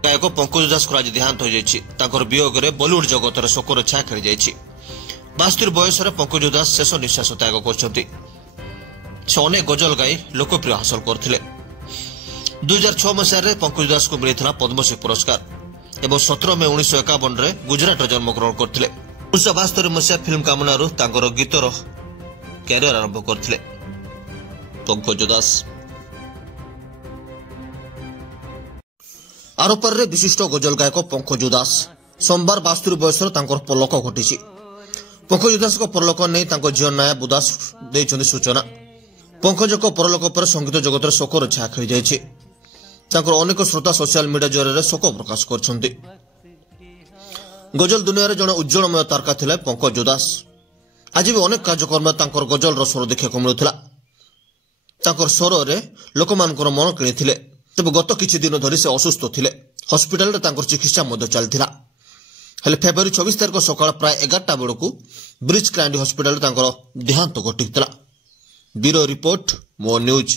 गायक पंकज दास आज देहांत हो वियोग में बॉलीवुड जगतर शोकर छा खेली जाइए। 72 बयस पंकज दास शेष निश्वास त्याग कर अनेक गजल गाई लोकप्रिय हासिल करते। 2006 मसीह पंकज दास को मिलता पद्मश्री पुरस्कार और 17 मे 1951 गुजरात जन्मग्रहण करते। 1972 मसीहा फिल्म कामनारू गीतर कैरियर आरंभ करते पंकज दास। आरोपर विशिष्ट गजल गायक पंकज दास सोमवार 72 बयस परलोक घटी। पंकज दास परलोक नहीं झील नाया दास सूचना। पंकज परलोक पर संगीत जगत शोकर छा खेली जाइए। अनेक श्रोता सोशल मीडिया जरिए शोक प्रकाश कर गजल दुनिया जड़े उज्जवलमय तारका थे पंकज दास। आज भी अनेक कार्यक्रम गजल स्वर देखा मिलूला। स्वर में लोक मन किणी तेज गत किछि दिन धरी से असुस्थ थे। हस्पिटाल चिकित्सा चलता। फेब्रुआरी 24 तारिख सकाळ प्राय 11टा बेलू ब्रिज क्रांडी हस्पिटाल देहांत घटी। ब्यूरो रिपोर्ट मो न्यूज।